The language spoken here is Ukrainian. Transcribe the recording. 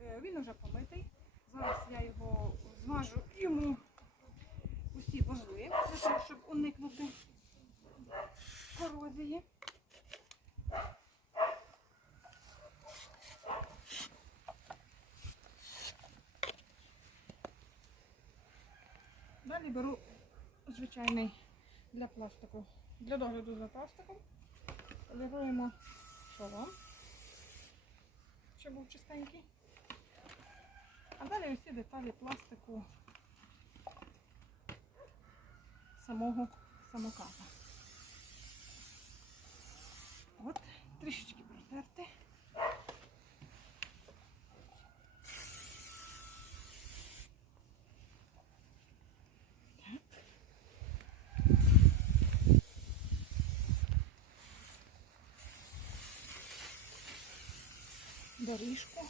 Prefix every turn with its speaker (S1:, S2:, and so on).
S1: Е, Він вже помитий. Зараз я його змажу йому усі вузли, для того, щоб уникнути корозії. Далі беру звичайний для пластику, для догляду за пластиком. Поліруємо шолом, щоб був чистенький. А далі усі деталі пластику самого самоката. От, трішечки Доріжку.